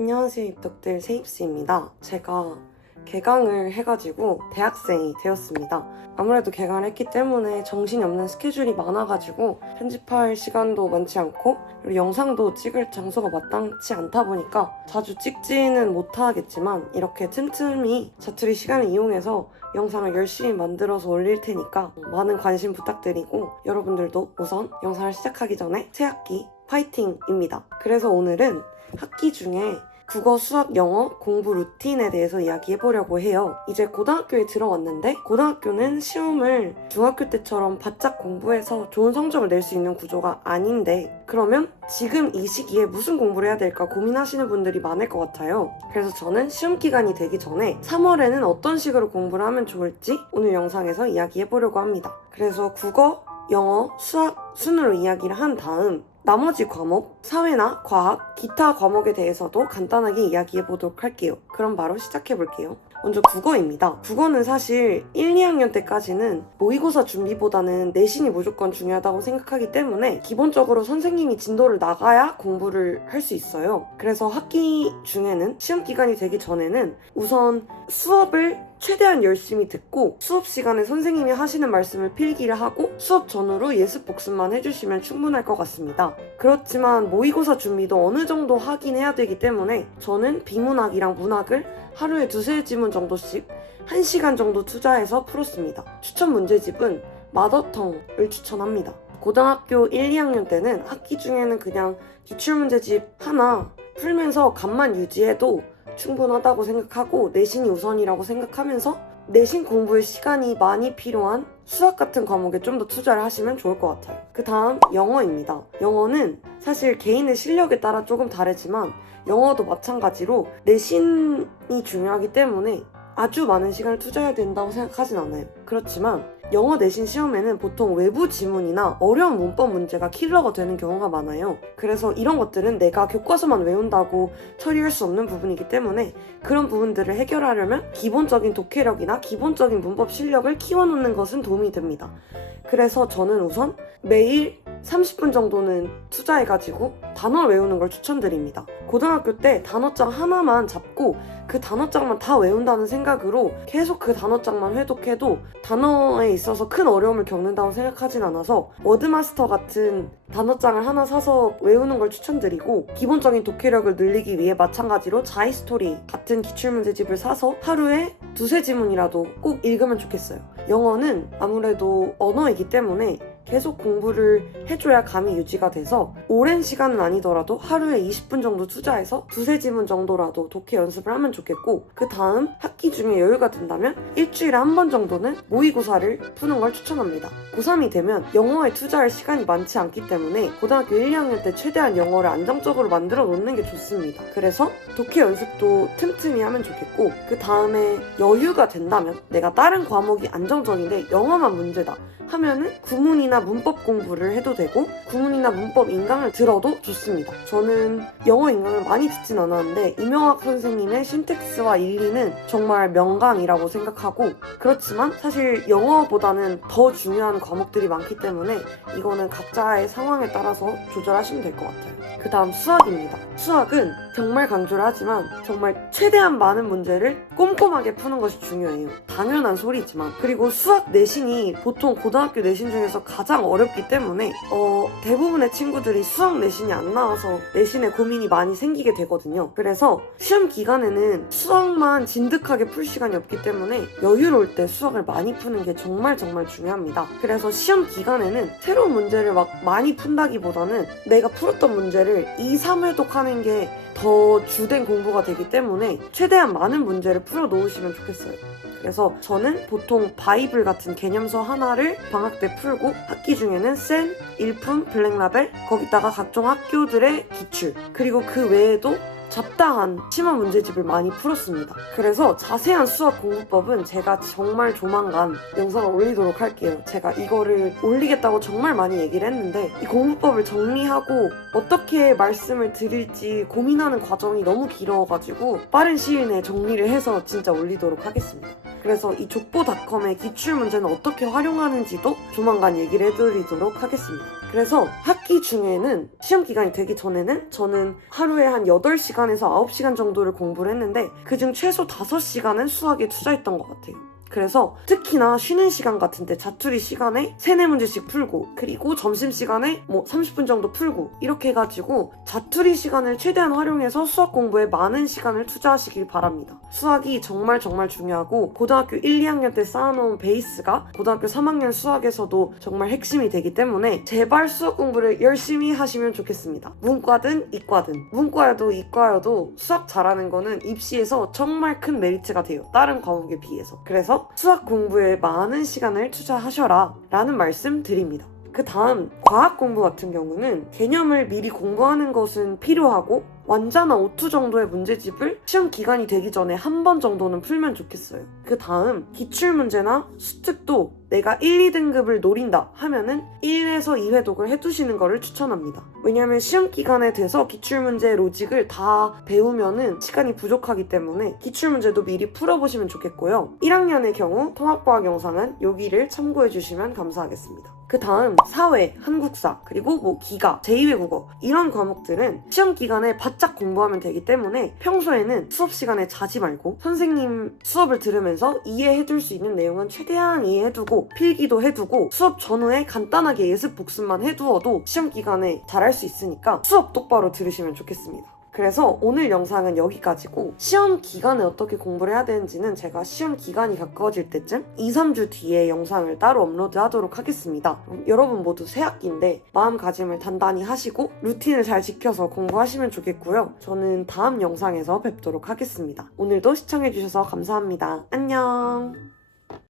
안녕하세요, 입덕들 세입스입니다. 제가 개강을 해가지고 대학생이 되었습니다. 아무래도 개강을 했기 때문에 정신이 없는 스케줄이 많아가지고 편집할 시간도 많지 않고 그리고 영상도 찍을 장소가 마땅치 않다 보니까 자주 찍지는 못하겠지만 이렇게 틈틈이 자투리 시간을 이용해서 영상을 열심히 만들어서 올릴 테니까 많은 관심 부탁드리고 여러분들도 우선 영상을 시작하기 전에 새학기 파이팅입니다. 그래서 오늘은 학기 중에 국어, 수학, 영어 공부 루틴에 대해서 이야기해보려고 해요. 이제 고등학교에 들어왔는데 고등학교는 시험을 중학교 때처럼 바짝 공부해서 좋은 성적을 낼 수 있는 구조가 아닌데 그러면 지금 이 시기에 무슨 공부를 해야 될까 고민하시는 분들이 많을 것 같아요. 그래서 저는 시험 기간이 되기 전에 3월에는 어떤 식으로 공부를 하면 좋을지 오늘 영상에서 이야기해보려고 합니다. 그래서 국어, 영어, 수학 순으로 이야기를 한 다음 나머지 과목, 사회나 과학, 기타 과목에 대해서도 간단하게 이야기해 보도록 할게요. 그럼 바로 시작해 볼게요. 먼저 국어입니다. 국어는 사실 1, 2학년 때까지는 모의고사 준비보다는 내신이 무조건 중요하다고 생각하기 때문에 기본적으로 선생님이 진도를 나가야 공부를 할 수 있어요. 그래서 학기 중에는 시험 기간이 되기 전에는 우선 수업을 최대한 열심히 듣고 수업 시간에 선생님이 하시는 말씀을 필기를 하고 수업 전후로 예습 복습만 해주시면 충분할 것 같습니다. 그렇지만 모의고사 준비도 어느 정도 하긴 해야 되기 때문에 저는 비문학이랑 문학을 하루에 2-3지문 정도씩 1시간 정도 투자해서 풀었습니다. 추천 문제집은 마더텅을 추천합니다. 고등학교 1, 2학년 때는 학기 중에는 그냥 기출문제집 하나 풀면서 감만 유지해도 충분하다고 생각하고 내신이 우선이라고 생각하면서 내신 공부에 시간이 많이 필요한 수학 같은 과목에 좀 더 투자를 하시면 좋을 것 같아요. 그 다음 영어입니다. 영어는 사실 개인의 실력에 따라 조금 다르지만 영어도 마찬가지로 내신이 중요하기 때문에 아주 많은 시간을 투자해야 된다고 생각하진 않아요. 그렇지만 영어 내신 시험에는 보통 외부 지문이나 어려운 문법 문제가 킬러가 되는 경우가 많아요. 그래서 이런 것들은 내가 교과서만 외운다고 처리할 수 없는 부분이기 때문에 그런 부분들을 해결하려면 기본적인 독해력이나 기본적인 문법 실력을 키워놓는 것은 도움이 됩니다. 그래서 저는 우선 매일 30분 정도는 투자해가지고 단어 외우는 걸 추천드립니다. 고등학교 때 단어장 하나만 잡고 그 단어장만 다 외운다는 생각으로 계속 그 단어장만 회독해도 단어에 있어서 큰 어려움을 겪는다고 생각하진 않아서 워드마스터 같은 단어장을 하나 사서 외우는 걸 추천드리고 기본적인 독해력을 늘리기 위해 마찬가지로 자이스토리 같은 기출문제집을 사서 하루에 2-3지문이라도 꼭 읽으면 좋겠어요. 영어는 아무래도 언어이기 때문에 계속 공부를 해줘야 감이 유지가 돼서 오랜 시간은 아니더라도 하루에 20분 정도 투자해서 2-3지문 정도라도 독해 연습을 하면 좋겠고 그 다음 학기 중에 여유가 된다면 일주일에 한 번 정도는 모의고사를 푸는 걸 추천합니다. 고3이 되면 영어에 투자할 시간이 많지 않기 때문에 고등학교 1, 2학년 때 최대한 영어를 안정적으로 만들어 놓는 게 좋습니다. 그래서 독해 연습도 틈틈이 하면 좋겠고 그 다음에 여유가 된다면 내가 다른 과목이 안정적인데 영어만 문제다 하면은 구문이나 문법 공부를 해도 되고 구문이나 문법 인강을 들어도 좋습니다. 저는 영어 인강을 많이 듣진 않았는데 이명학 선생님의 신텍스와 일리는 정말 명강이라고 생각하고 그렇지만 사실 영어보다는 더 중요한 과목들이 많기 때문에 이거는 각자의 상황에 따라서 조절하시면 될 것 같아요. 그 다음 수학입니다. 수학은 정말 강조를 하지만 정말 최대한 많은 문제를 꼼꼼하게 푸는 것이 중요해요. 당연한 소리지만 그리고 수학 내신이 보통 고등학교 내신 중에서 가장 어렵기 때문에 대부분의 친구들이 수학 내신이 안 나와서 내신에 고민이 많이 생기게 되거든요. 그래서 시험 기간에는 수학만 진득하게 풀 시간이 없기 때문에 여유로울 때 수학을 많이 푸는 게 정말 중요합니다. 그래서 시험 기간에는 새로운 문제를 막 많이 푼다기보다는 내가 풀었던 문제를 2-3회독 하는 게 더 주된 공부가 되기 때문에 최대한 많은 문제를 풀어 놓으시면 좋겠어요. 그래서 저는 보통 바이블 같은 개념서 하나를 방학 때 풀고 학기 중에는 센, 일품, 블랙라벨 거기다가 각종 학교들의 기출 그리고 그 외에도 잡다한 심화 문제집을 많이 풀었습니다. 그래서 자세한 수학 공부법은 제가 정말 조만간 영상을 올리도록 할게요. 제가 이거를 올리겠다고 정말 많이 얘기를 했는데 이 공부법을 정리하고 어떻게 말씀을 드릴지 고민하는 과정이 너무 길어가지고 빠른 시일 내에 정리를 해서 진짜 올리도록 하겠습니다. 그래서 이 족보닷컴의 기출문제는 어떻게 활용하는지도 조만간 얘기를 해드리도록 하겠습니다. 그래서 학기 중에는 시험 기간이 되기 전에는 저는 하루에 한 8시간에서 9시간 정도를 공부를 했는데 그중 최소 5시간은 수학에 투자했던 것 같아요. 그래서 특히나 쉬는 시간 같은 때 자투리 시간에 3-4문제씩 풀고 그리고 점심시간에 30분 정도 풀고 이렇게 해가지고 자투리 시간을 최대한 활용해서 수학 공부에 많은 시간을 투자하시길 바랍니다. 수학이 정말 중요하고 고등학교 1, 2학년 때 쌓아놓은 베이스가 고등학교 3학년 수학에서도 정말 핵심이 되기 때문에 제발 수학 공부를 열심히 하시면 좋겠습니다. 문과든 이과든 문과여도 이과여도 수학 잘하는 거는 입시에서 정말 큰 메리트가 돼요. 다른 과목에 비해서. 그래서 수학 공부에 많은 시간을 투자하셔라 라는 말씀 드립니다. 그 다음 과학 공부 같은 경우는 개념을 미리 공부하는 것은 필요하고 완자나 오투 정도의 문제집을 시험 기간이 되기 전에 한 번 정도는 풀면 좋겠어요. 그 다음 기출문제나 수특도 내가 1, 2등급을 노린다 하면은 1에서 2회독을 해두시는 거를 추천합니다. 왜냐면 시험 기간에 돼서 기출문제 로직을 다 배우면은 시간이 부족하기 때문에 기출문제도 미리 풀어보시면 좋겠고요. 1학년의 경우 통합과학 영상은 여기를 참고해 주시면 감사하겠습니다. 그 다음 사회, 한국사, 그리고 기가, 제2외국어 이런 과목들은 시험 기간에 바짝 공부하면 되기 때문에 평소에는 수업 시간에 자지 말고 선생님 수업을 들으면서 이해해둘 수 있는 내용은 최대한 이해해두고 필기도 해두고 수업 전후에 간단하게 예습 복습만 해두어도 시험 기간에 잘할 수 있으니까 수업 똑바로 들으시면 좋겠습니다. 그래서 오늘 영상은 여기까지고 시험 기간에 어떻게 공부를 해야 되는지는 제가 시험 기간이 가까워질 때쯤 2-3주 뒤에 영상을 따로 업로드하도록 하겠습니다. 여러분 모두 새학기인데 마음가짐을 단단히 하시고 루틴을 잘 지켜서 공부하시면 좋겠고요. 저는 다음 영상에서 뵙도록 하겠습니다. 오늘도 시청해주셔서 감사합니다. 안녕.